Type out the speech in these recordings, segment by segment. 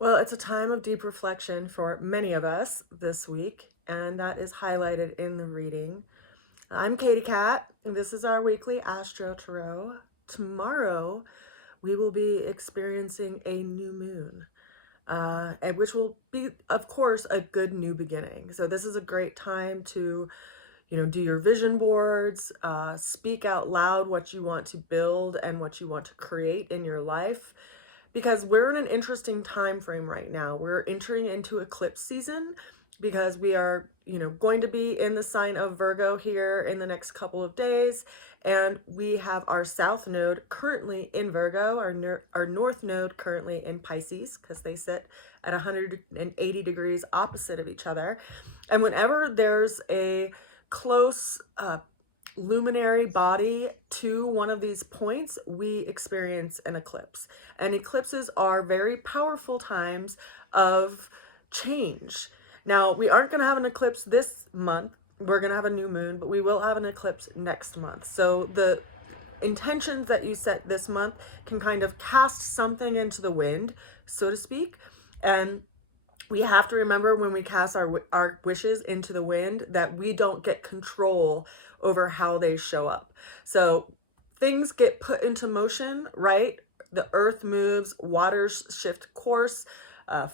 Well, it's a time of deep reflection for many of us this week, and that is highlighted in the reading. I'm Katie Cat, and this is our weekly AstroTarot. Tomorrow, we will be experiencing a new moon, and which will be, of course, a good new beginning. So this is a great time to, do your vision boards, speak out loud what you want to build and what you want to create in your life, because we're in an interesting time frame right now. We're entering into eclipse season because we are, going to be in the sign of Virgo here in the next couple of days, and we have our south node currently in Virgo, our north node currently in Pisces, because they sit at 180 degrees opposite of each other. And whenever there's a close luminary body to one of these points, we experience an eclipse. And eclipses are very powerful times of change. Now, we aren't going to have an eclipse this month. We're going to have a new moon, but we will have an eclipse next month. So the intentions that you set this month can kind of cast something into the wind, so to speak. And we have to remember when we cast our wishes into the wind that we don't get control over how they show up. So things get put into motion, right? The earth moves, waters shift course,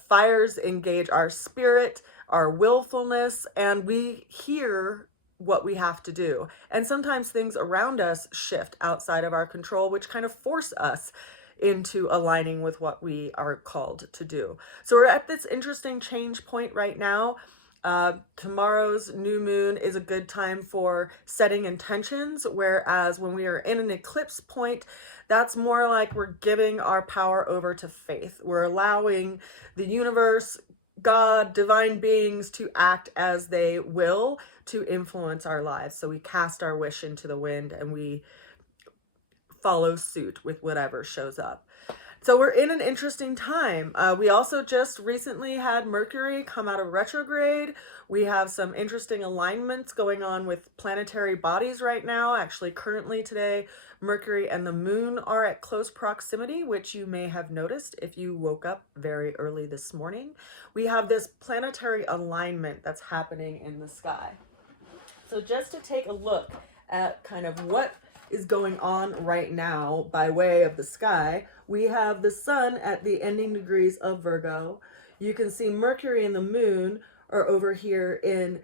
fires engage our spirit, our willfulness, and we hear what we have to do. And sometimes things around us shift outside of our control, which kind of force us into aligning with what we are called to do. So we're at this interesting change point right now. Tomorrow's new moon is a good time for setting intentions, whereas when we are in an eclipse point, that's more like we're giving our power over to faith. We're allowing the universe, God, divine beings to act as they will to influence our lives. So we cast our wish into the wind and we follow suit with whatever shows up. So we're in an interesting time. We also just recently had Mercury come out of retrograde. We have some interesting alignments going on with planetary bodies right now. Actually, currently today, Mercury and the moon are at close proximity, which you may have noticed if you woke up very early this morning. We have this planetary alignment that's happening in the sky. So just to take a look at kind of what is going on right now by way of the sky, we have the sun at the ending degrees of Virgo. You can see Mercury and the moon are over here in,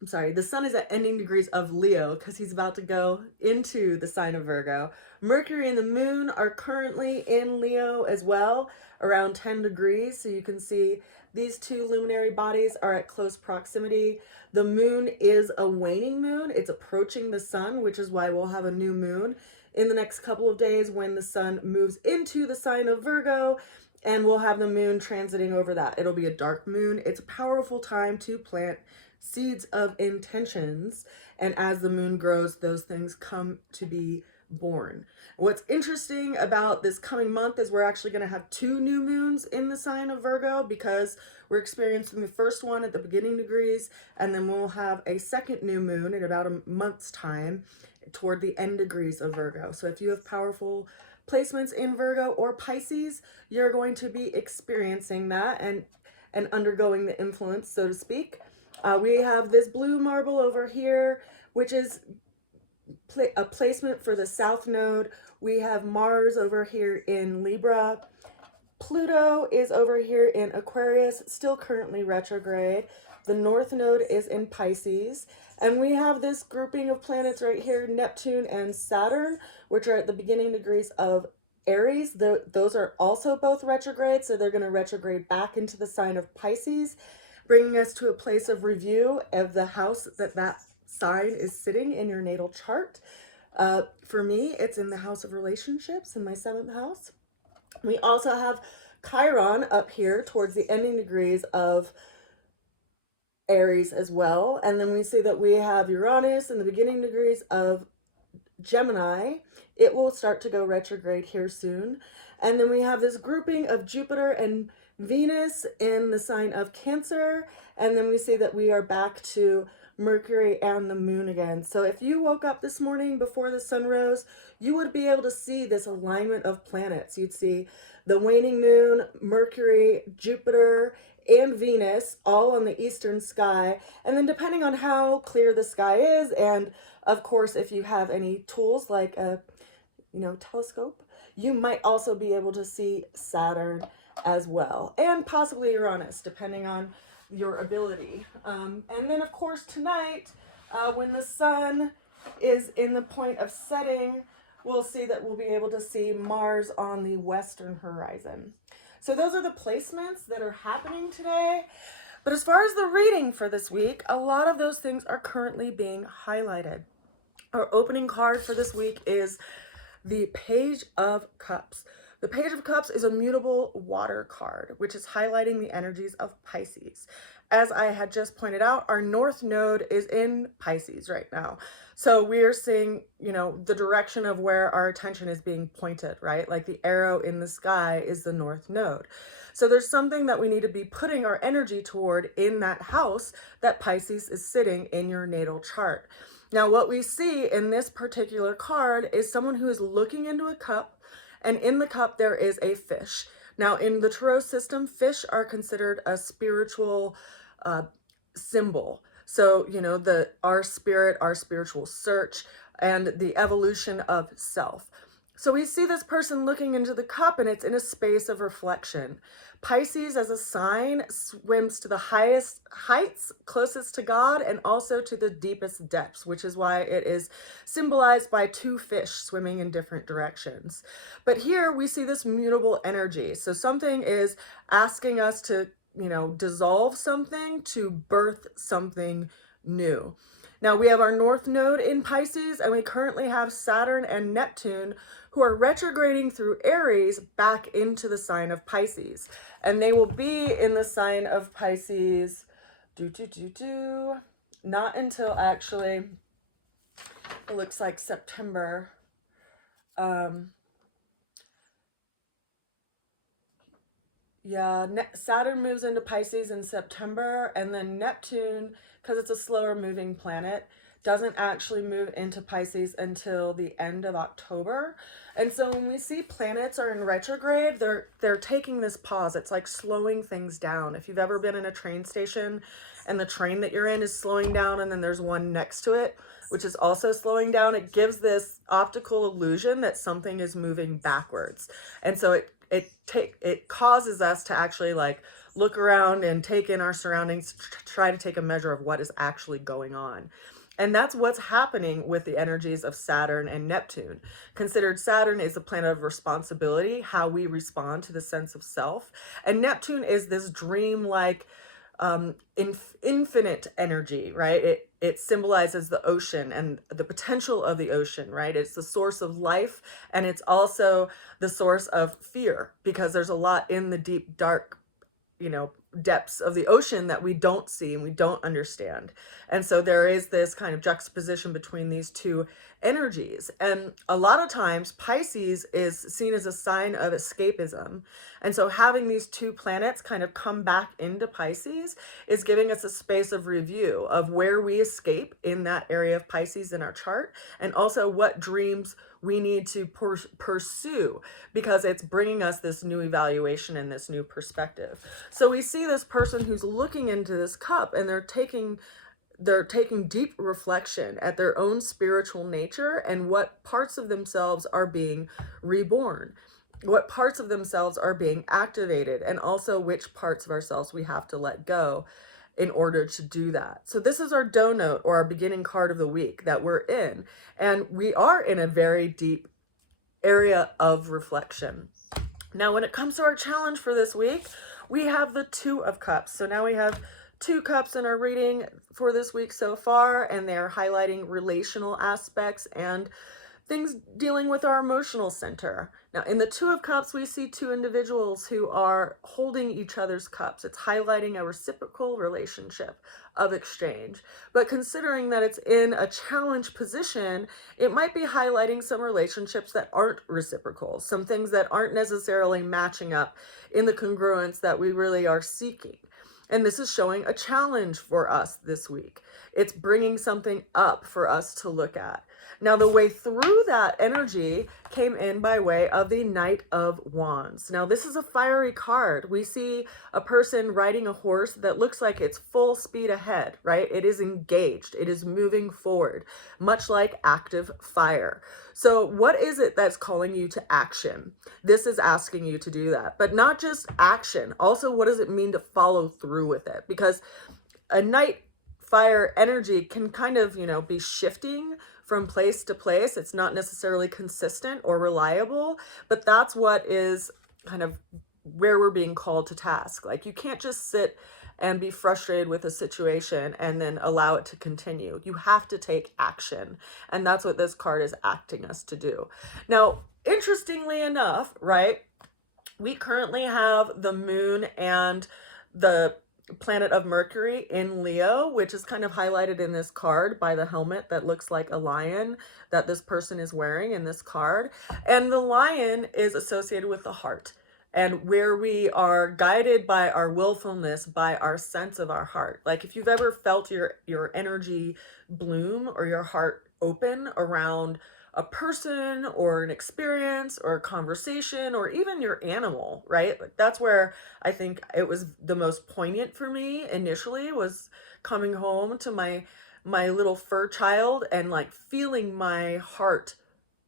I'm sorry, the sun is at ending degrees of Leo because he's about to go into the sign of Virgo. Mercury and the moon are currently in Leo as well, around 10 degrees. So you can see these two luminary bodies are at close proximity. The moon is a waning moon. It's approaching the sun, which is why we'll have a new moon in the next couple of days when the sun moves into the sign of Virgo, and we'll have the moon transiting over that. It'll be a dark moon. It's a powerful time to plant seeds of intentions, and as the moon grows, those things come to be born. What's interesting about this coming month is we're actually going to have two new moons in the sign of Virgo, because we're experiencing the first one at the beginning degrees, and then we'll have a second new moon in about a month's time toward the end degrees of Virgo. So if you have powerful placements in Virgo or Pisces, you're going to be experiencing that and undergoing the influence, so to speak. We have this blue marble over here, which is a placement for the south node. We have Mars over here in Libra. Pluto is over here in Aquarius, still currently retrograde. The north node is in Pisces. And we have this grouping of planets right here, Neptune and Saturn, which are at the beginning degrees of Aries. Those are also both retrograde, so they're going to retrograde back into the sign of Pisces, bringing us to a place of review of the house that sign is sitting in your natal chart. For me, it's in the house of relationships, in my 7th house. We also have Chiron up here towards the ending degrees of Aries as well. And then we see that we have Uranus in the beginning degrees of Gemini. It will start to go retrograde here soon. And then we have this grouping of Jupiter and Venus in the sign of Cancer. And then we see that we are back to Mercury and the moon again. So if you woke up this morning before the sun rose, you would be able to see this alignment of planets. You'd see the waning moon, Mercury, Jupiter, and Venus all on the eastern sky. And then depending on how clear the sky is, and of course if you have any tools like a telescope, you might also be able to see Saturn as well, and possibly Uranus, depending on your ability. And then of course tonight, when the sun is in the point of setting, we'll see that we'll be able to see Mars on the western horizon. So those are the placements that are happening today. But as far as the reading for this week, a lot of those things are currently being highlighted. Our opening card for this week is the Page of Cups. The Page of Cups is a mutable water card, which is highlighting the energies of Pisces. As I had just pointed out, our North Node is in Pisces right now. So we are seeing, the direction of where our attention is being pointed, right? Like the arrow in the sky is the North Node. So there's something that we need to be putting our energy toward in that house that Pisces is sitting in your natal chart. Now, what we see in this particular card is someone who is looking into a cup, and in the cup there is a fish. Now, in the Tarot system, fish are considered a spiritual symbol. So, our spirit, our spiritual search, and the evolution of self. So we see this person looking into the cup, and it's in a space of reflection. Pisces as a sign swims to the highest heights closest to God and also to the deepest depths, which is why it is symbolized by two fish swimming in different directions. But here we see this mutable energy. So something is asking us to, dissolve something to birth something new. Now we have our North Node in Pisces, and we currently have Saturn and Neptune who are retrograding through Aries back into the sign of Pisces. And they will be in the sign of Pisces, not until actually, it looks like September. Saturn moves into Pisces in September, and then Neptune, because it's a slower moving planet, doesn't actually move into Pisces until the end of October. And so when we see planets are in retrograde, they're taking this pause. It's like slowing things down. If you've ever been in a train station and the train that you're in is slowing down and then there's one next to it, which is also slowing down, it gives this optical illusion that something is moving backwards. And so it causes us to actually look around and take in our surroundings, try to take a measure of what is actually going on. And that's what's happening with the energies of Saturn and Neptune. Considered Saturn is the planet of responsibility, how we respond to the sense of self. And Neptune is this dream-like, infinite energy, right? It symbolizes the ocean and the potential of the ocean, right? It's the source of life, and it's also the source of fear, because there's a lot in the deep, dark, depths of the ocean that we don't see and we don't understand. And so there is this kind of juxtaposition between these two energies. And a lot of times Pisces is seen as a sign of escapism. And so having these two planets kind of come back into Pisces is giving us a space of review of where we escape in that area of Pisces in our chart, and also what dreams we need to pursue, because it's bringing us this new evaluation and this new perspective. So we see this person who's looking into this cup, and they're taking deep reflection at their own spiritual nature and what parts of themselves are being reborn, what parts of themselves are being activated, and also which parts of ourselves we have to let go in order to do that. So this is our dough note, or our beginning card of the week that we're in. And we are in a very deep area of reflection. Now, when it comes to our challenge for this week, we have the Two of Cups. So now we have two cups in our reading for this week so far, and they're highlighting relational aspects and things dealing with our emotional center. Now, in the Two of Cups, we see two individuals who are holding each other's cups. It's highlighting a reciprocal relationship of exchange. But considering that it's in a challenge position, it might be highlighting some relationships that aren't reciprocal, some things that aren't necessarily matching up in the congruence that we really are seeking. And this is showing a challenge for us this week. It's bringing something up for us to look at. Now, the way through that energy came in by way of the Knight of Wands. Now, this is a fiery card. We see a person riding a horse that looks like it's full speed ahead, right? It is engaged. It is moving forward, much like active fire. So what is it that's calling you to action? This is asking you to do that, but not just action. Also, what does it mean to follow through with it? Because a night fire energy can kind of, be shifting from place to place. It's not necessarily consistent or reliable, but that's what is kind of where we're being called to task. Like, you can't just sit and be frustrated with a situation and then allow it to continue. You have to take action. And that's what this card is asking us to do. Now, interestingly enough, right, we currently have the moon and the planet of Mercury in Leo, which is kind of highlighted in this card by the helmet that looks like a lion that this person is wearing in this card. And the lion is associated with the heart, and where we are guided by our willfulness, by our sense of our heart. Like, if you've ever felt your energy bloom or your heart open around a person or an experience or a conversation or even your animal, right? Like, that's where I think it was the most poignant for me initially, was coming home to my little fur child and like feeling my heart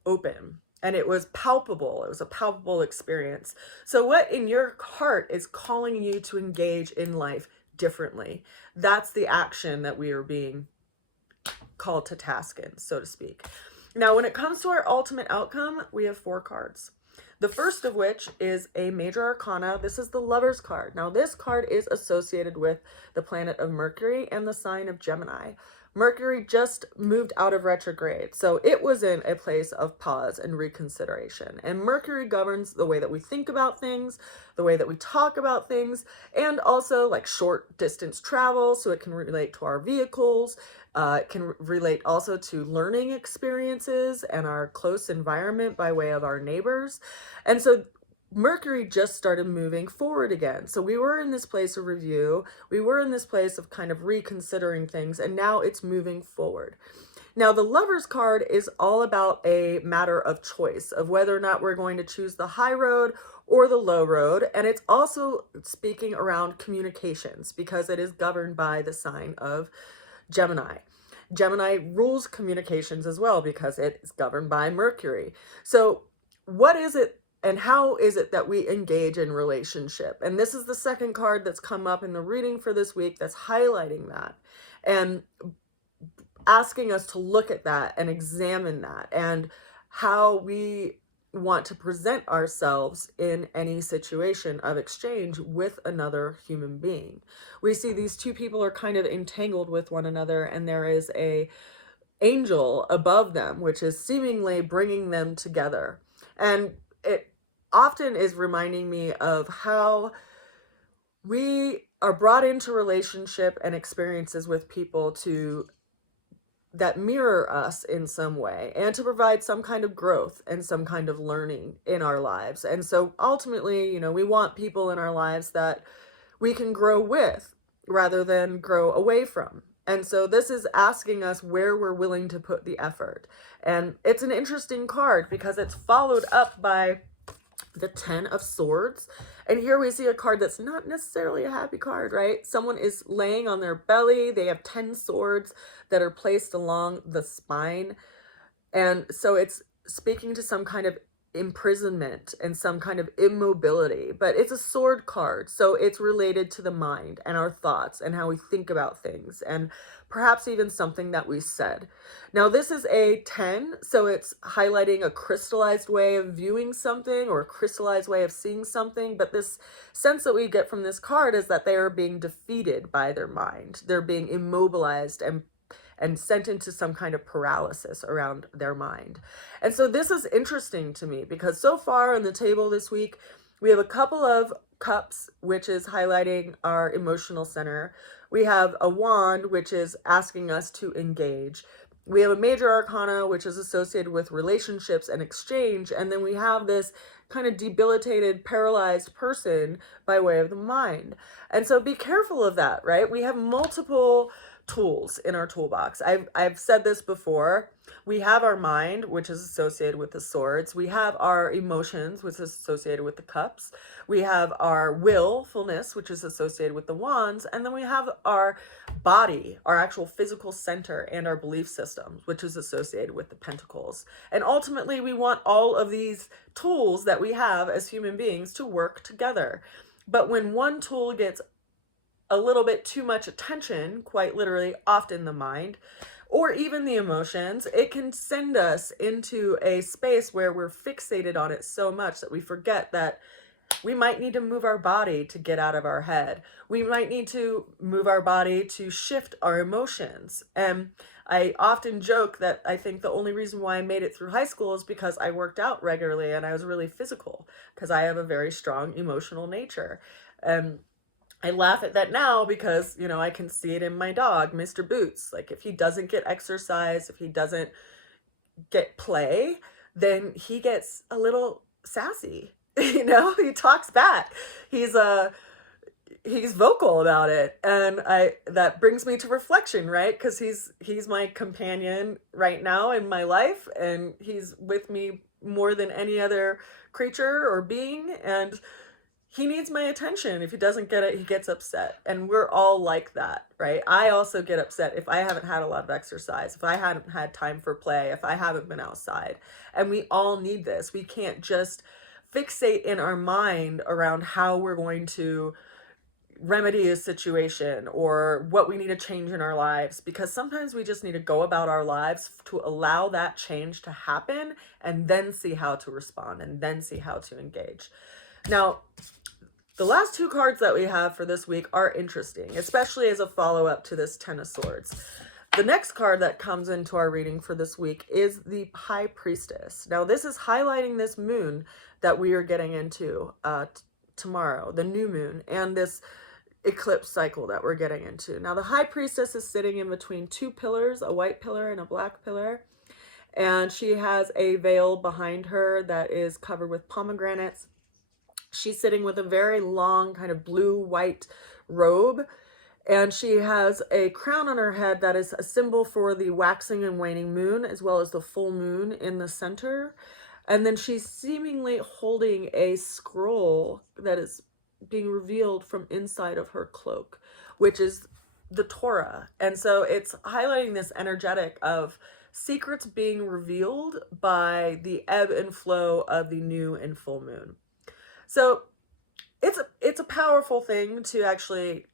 open. And it was palpable. It was a palpable experience. So what in your heart is calling you to engage in life differently? That's the action that we are being called to task in, so to speak. Now, when it comes to our ultimate outcome, we have 4 cards. The first of which is a major arcana. This is the Lover's card. Now, this card is associated with the planet of Mercury and the sign of Gemini. Mercury just moved out of retrograde, so it was in a place of pause and reconsideration. And Mercury governs the way that we think about things, the way that we talk about things, and also like short distance travel, so it can relate to our vehicles. It can relate also to learning experiences and our close environment by way of our neighbors. And so Mercury just started moving forward again. So we were in this place of review. We were in this place of kind of reconsidering things, and now it's moving forward. Now, the Lover's card is all about a matter of choice, of whether or not we're going to choose the high road or the low road. And it's also speaking around communications because it is governed by the sign of Gemini. Gemini rules communications as well because it is governed by Mercury. So what is it and how is it that we engage in relationship? And this is the second card that's come up in the reading for this week that's highlighting that and asking us to look at that and examine that and how we want to present ourselves in any situation of exchange with another human being. We see these two people are kind of entangled with one another, and there is a angel above them, which is seemingly bringing them together. And it often is reminding me of how we are brought into relationship and experiences with people that mirror us in some way and to provide some kind of growth and some kind of learning in our lives. And so ultimately, we want people in our lives that we can grow with rather than grow away from. And so this is asking us where we're willing to put the effort. And it's an interesting card because it's followed up by the 10 of Swords. And here we see a card that's not necessarily a happy card, right? Someone is laying on their belly. They have 10 swords that are placed along the spine. And so it's speaking to some kind of imprisonment and some kind of immobility, but it's a sword card. So it's related to the mind and our thoughts and how we think about things and perhaps even something that we said. Now, this is a 10, so it's highlighting a crystallized way of viewing something or a crystallized way of seeing something. But this sense that we get from this card is that they are being defeated by their mind. They're being immobilized and sent into some kind of paralysis around their mind. And so this is interesting to me because so far on the table this week, we have a couple of cups, which is highlighting our emotional center. We have a wand, which is asking us to engage. we have a major arcana, which is associated with relationships and exchange. And then we have this kind of debilitated, paralyzed person by way of the mind. And so be careful of that, right? We have multiple tools in our toolbox. I've said this before. We have our mind, which is associated with the swords. We have our emotions, which is associated with the cups. We have our willfulness, which is associated with the wands. And then we have our body, our actual physical center, and our belief systems, which is associated with the pentacles. And ultimately, we want all of these tools that we have as human beings to work together. But when one tool gets a little bit too much attention, quite literally, often the mind, or even the emotions, it can send us into a space where we're fixated on it so much that we forget that we might need to move our body to get out of our head. We might need to move our body to shift our emotions. And I often joke that I think the only reason why I made it through high school is because I worked out regularly and I was really physical, because I have a very strong emotional nature. I laugh at that now because, you know, I can see it in my dog, Mr. Boots. Like, if he doesn't get exercise, if he doesn't get play, then he gets a little sassy. You know, he talks back. He's vocal about it, and that brings me to reflection, right? Because he's my companion right now in my life, and he's with me more than any other creature or being, and he needs my attention. If he doesn't get it, he gets upset. And we're all like that, right? I also get upset if I haven't had a lot of exercise, if I haven't had time for play, if I haven't been outside. And we all need this. We can't just fixate in our mind around how we're going to remedy a situation or what we need to change in our lives, because sometimes we just need to go about our lives to allow that change to happen and then see how to respond and then see how to engage. Now, the last two cards that we have for this week are interesting, especially as a follow-up to this Ten of Swords. The next card that comes into our reading for this week is the High Priestess. Now, this is highlighting this moon that we are getting into tomorrow, the new moon, and this eclipse cycle that we're getting into. Now, the High Priestess is sitting in between two pillars, a white pillar and a black pillar, and she has a veil behind her that is covered with pomegranates. She's sitting with a very long kind of blue-white robe, and she has a crown on her head that is a symbol for the waxing and waning moon, as well as the full moon in the center. And then she's seemingly holding a scroll that is being revealed from inside of her cloak, which is the Torah. And so it's highlighting this energetic of secrets being revealed by the ebb and flow of the new and full moon. So it's a powerful thing to actually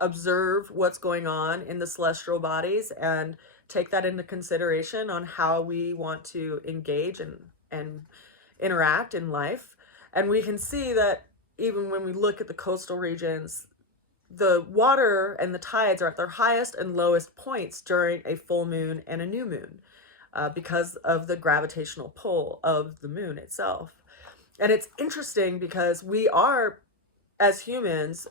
observe what's going on in the celestial bodies and take that into consideration on how we want to engage and interact in life. And we can see that even when we look at the coastal regions, the water and the tides are at their highest and lowest points during a full moon and a new moon because of the gravitational pull of the moon itself. And it's interesting because we are, as humans,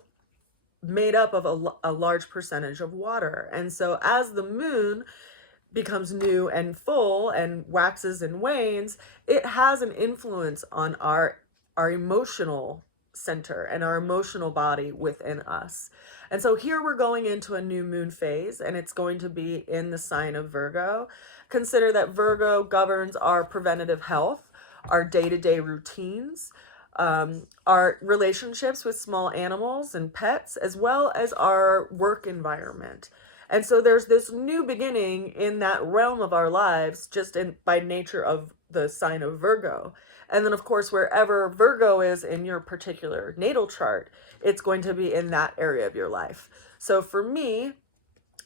made up of a large percentage of water. And so as the moon becomes new and full and waxes and wanes, it has an influence on our emotional center and our emotional body within us. And so here we're going into a new moon phase, and it's going to be in the sign of Virgo. Consider that Virgo governs our preventative health, our day-to-day routines, our relationships with small animals and pets, as well as our work environment. And so there's this new beginning in that realm of our lives, just by nature of the sign of Virgo. And then, of course, wherever Virgo is in your particular natal chart, it's going to be in that area of your life. So for me,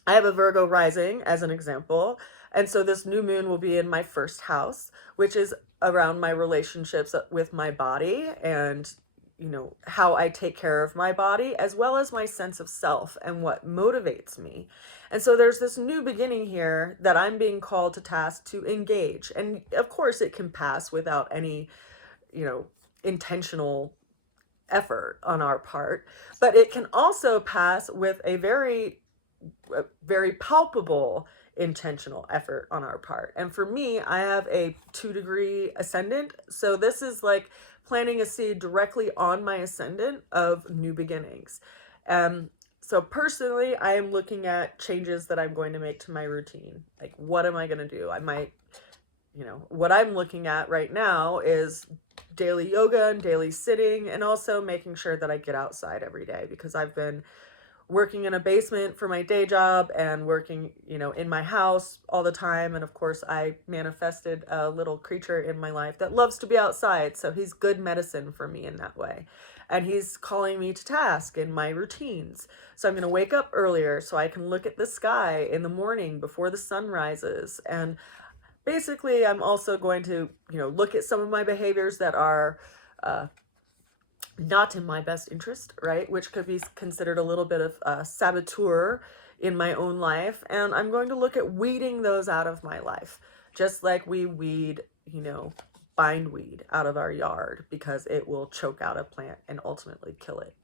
I have a Virgo rising as an example. And so this new moon will be in my first house, which is around my relationships with my body and, you know, how I take care of my body, as well as my sense of self and what motivates me. And so there's this new beginning here that I'm being called to task to engage. And of course it can pass without any, you know, intentional effort on our part, but it can also pass with a very palpable intentional effort on our part. And for me, I have a 2-degree ascendant. So this is like planting a seed directly on my ascendant of new beginnings. So personally, I am looking at changes that I'm going to make to my routine. Like, what am I going to do? I might, what I'm looking at right now is daily yoga and daily sitting, and also making sure that I get outside every day, because I've been working in a basement for my day job and working, in my house all the time. And of course, I manifested a little creature in my life that loves to be outside. So he's good medicine for me in that way. And he's calling me to task in my routines. So I'm going to wake up earlier so I can look at the sky in the morning before the sun rises. And basically, I'm also going to, look at some of my behaviors that are not in my best interest, right? Which could be considered a little bit of a saboteur in my own life. And I'm going to look at weeding those out of my life, just like we weed, bindweed out of our yard, because it will choke out a plant and ultimately kill it.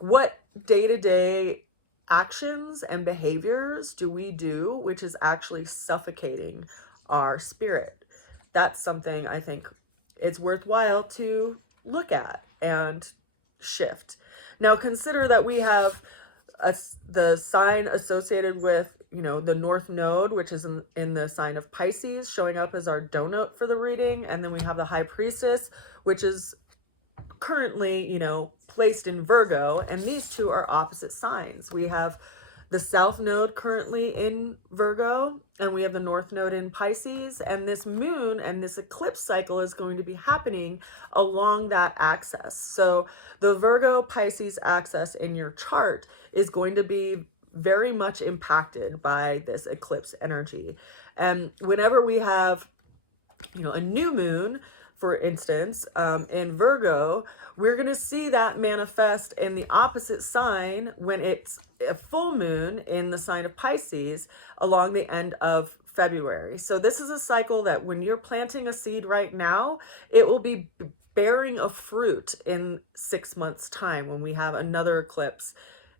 What day-to-day actions and behaviors do we do which is actually suffocating our spirit? That's something I think it's worthwhile to look at and shift. Now consider that we have the sign associated with, the North Node, which is in the sign of Pisces, showing up as our donut for the reading. And then we have the High Priestess, which is currently, placed in Virgo. And these two are opposite signs. We have the South Node currently in Virgo, and we have the North Node in Pisces, and this moon and this eclipse cycle is going to be happening along that axis. So the Virgo Pisces axis in your chart is going to be very much impacted by this eclipse energy. And whenever we have, a new moon, for instance, in Virgo, we're going to see that manifest in the opposite sign when it's a full moon in the sign of Pisces along the end of February. So this is a cycle that when you're planting a seed right now, it will be bearing a fruit in 6 months' time when we have another eclipse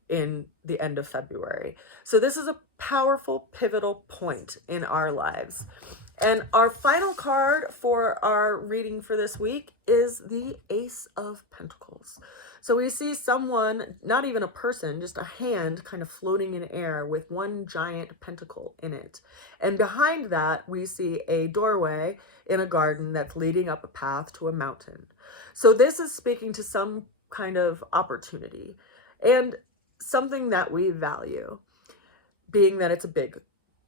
in the end of February. So this is a powerful, pivotal point in our lives. And our final card for our reading for this week is the Ace of Pentacles. So we see someone, not even a person, just a hand kind of floating in air with one giant pentacle in it. And behind that, we see a doorway in a garden that's leading up a path to a mountain. So this is speaking to some kind of opportunity and something that we value, being that it's a big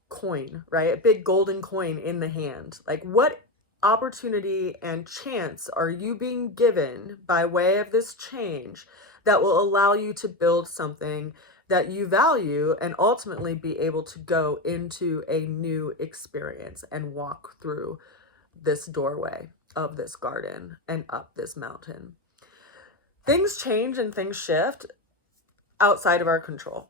coin, right? A big golden coin in the hand. Like, what opportunity and chance are you being given by way of this change that will allow you to build something that you value and ultimately be able to go into a new experience and walk through this doorway of this garden and up this mountain? Things change and things shift outside of our control.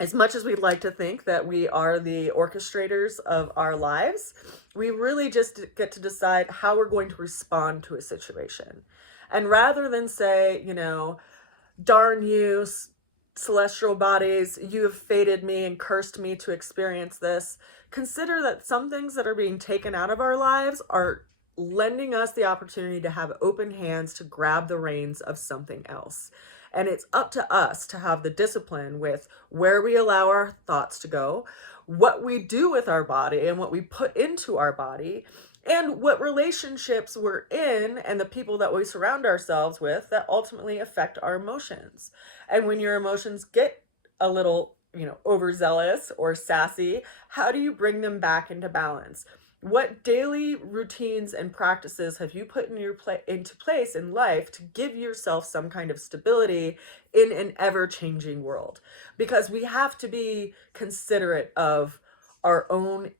As much as we'd like to think that we are the orchestrators of our lives, we really just get to decide how we're going to respond to a situation. And rather than say, darn you, celestial bodies, you have fated me and cursed me to experience this, consider that some things that are being taken out of our lives are lending us the opportunity to have open hands to grab the reins of something else. And it's up to us to have the discipline with where we allow our thoughts to go, what we do with our body and what we put into our body, and what relationships we're in and the people that we surround ourselves with that ultimately affect our emotions. And when your emotions get a little, overzealous or sassy, how do you bring them back into balance? What daily routines and practices have you put into place in life to give yourself some kind of stability in an ever-changing world? Because we have to be considerate of our own,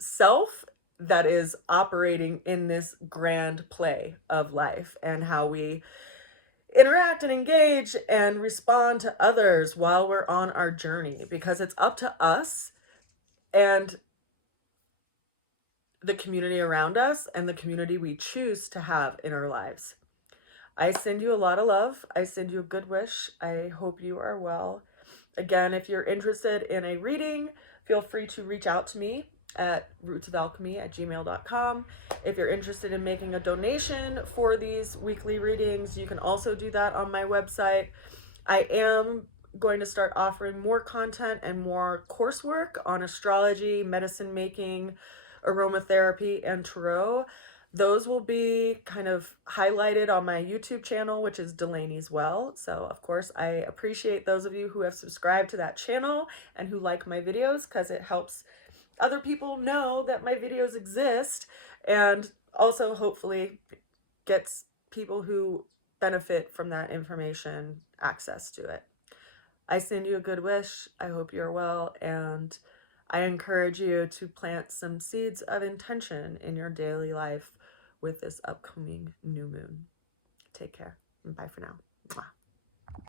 self that is operating in this grand play of life, and how we interact and engage and respond to others while we're on our journey, because it's up to us and the community around us and the community we choose to have in our lives. I send you a lot of love. I send you a good wish. I hope you are well. Again, if you're interested in a reading, feel free to reach out to me at rootsofalchemy@gmail.com. If you're interested in making a donation for these weekly readings, you can also do that on my website. I am going to start offering more content and more coursework on astrology, medicine making, aromatherapy, and tarot. Those will be kind of highlighted on my YouTube channel, which is Delaney's Well. So, of course, I appreciate those of you who have subscribed to that channel and who like my videos, because it helps other people know that my videos exist, and also hopefully gets people who benefit from that information access to it. I send you a good wish. I hope you're well, and I encourage you to plant some seeds of intention in your daily life with this upcoming new moon. Take care, and bye for now. Mwah.